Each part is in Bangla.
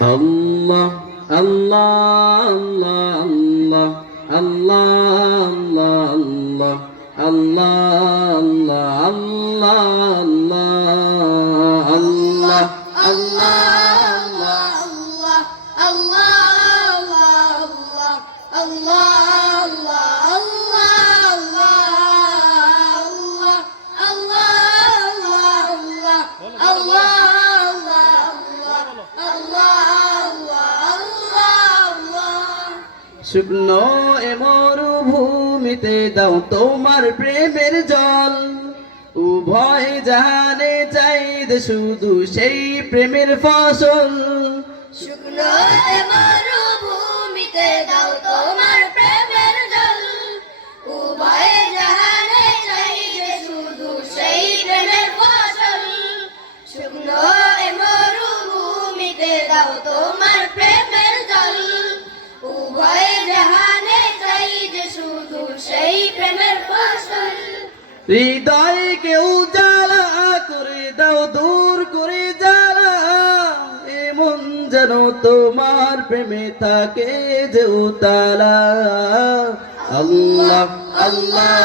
আল্লাহ আল্লাহ আল্লাহ আল্লাহ আল্লাহ আল্লাহ আল্লাহ শুকনো এ মরুভূমিতে দাও তোমার প্রেমের জল উভয় জাহানে চাইদে শুধু সেই প্রেমের ফসল শুকনো এ মরুভূমিতে দাও তোমার প্রেমের জল উভয় জাহানে চাইদে শুধু সেই প্রেমের ফসল শুকনো এ মরুভূমিতে দাও তোমার প্রেমের জল উভয় জাহানে চাইদে শুধু সেই প্রেমের ফসল হৃদয়কে উজালা করে দাও দূর করে জ্বালা এমন যেন তোমার প্রেমে থাকে যে উতালা আল্লাহ আল্লাহ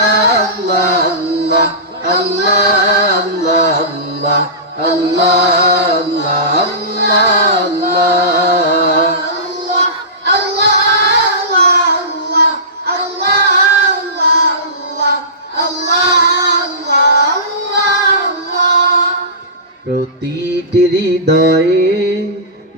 আল্লাহ আল্লাহ আল্লাহ আল্লাহ প্রতিটি হৃদয়ে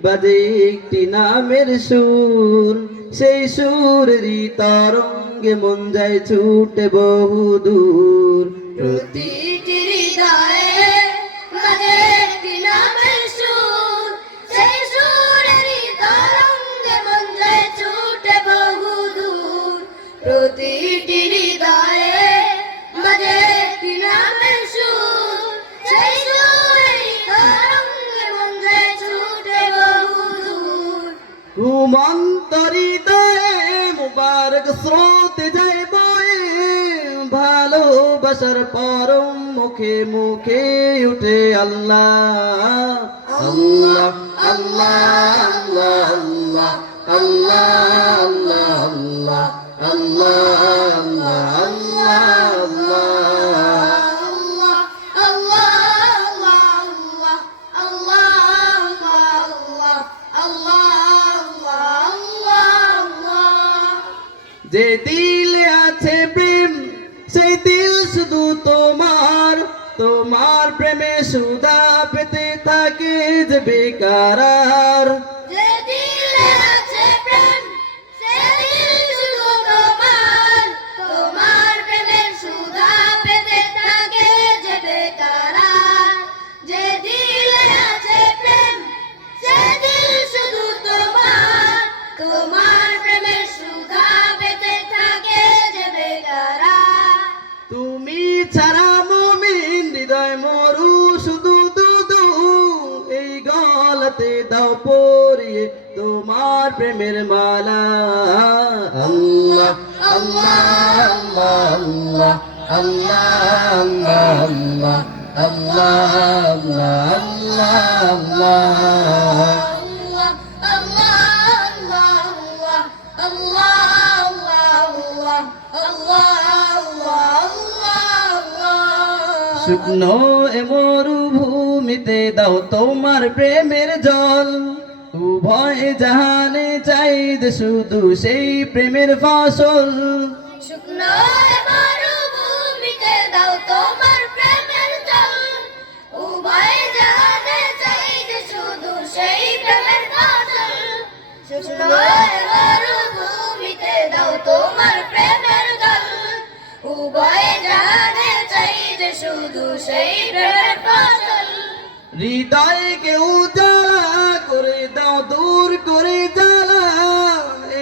বাজে একটি নামের সুর সেই সুরেরই তরঙ্গে মন যায় ছুটে বহুদূর প্রতিটি হৃদয়ে বাজে একটি নামের সুর সেই সুরেরই তরঙ্গে মন যায় ছুটে বহুদূর প্রতিটি হৃদয়ে বাজে একটি নামের সুর সেই সুরেরই তরঙ্গে মন যায় ছুটে বহুদূর ঘুমন্ত হৃদয়ে মুবারক স্রোতে যায় বয়ে ভালোবাসার পরম মুখে মুখে উঠে আল্লাহ আল্লাহ আল্লাহ আল্লাহ আল্লাহ আল্লাহ যে দিলে আছে প্রেম সেই দিল শুধু তোমার তোমার প্রেমে সুধা পেতে থাকে যে বেকার যে দিলে আছে প্রেম সে দিল শুধু তোমার তোমার প্রেমের সুধা পেতে থাকে যে বেকার যে দিলে আছে প্রেম সে দিল শুধু তোমার তোমার প্রেমের সুধা পেতে থাকে যে বেকার তুমি ছাড়া মুমিন হৃদয় মরু শুধু দুদু এই গলাতে দাও পরিয়ে তোমার প্রেমের মালা আল্লাহ আল্লাহ আল্লাহ আল্লাহ আল্লাহ শুকনো এ মরুভূমিতে দাও তোমার প্রেমের জল উভয় জাহানে চাইদে শুধু সেই প্রেমের ফসল শুকনো মরুভূমিতে দাও তোমার প্রেমের জল উভয় জাহানে চাইদে শুধু সেই প্রেমের ফসল শুকনো মরুভূমিতে দাও তোমার প্রেমের জল উভয় জাহানে চাইদে শুধু সেই প্রেমের ফসল হৃদয়কে উজালা করে দাও দূর করে জ্বালা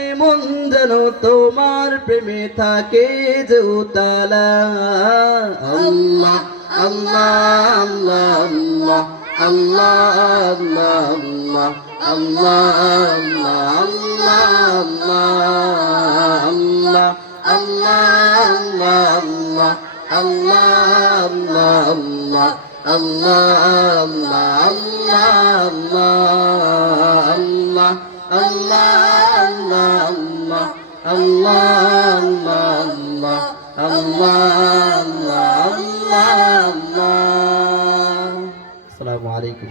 এমন যেন তোমার প্রেমে থাকে যে উতালা আল্লাহ আল্লাহ আল্লাহ আল্লাহ আল্লাহ আল্লাহ আল্লাহ আল্লাহ আল্লাহ আল্লাহ আল্লাহ আল্লাহ আল্লাহ আল্লাহ আল্লাহ আল্লাহ। আসসালামু আলাইকুম।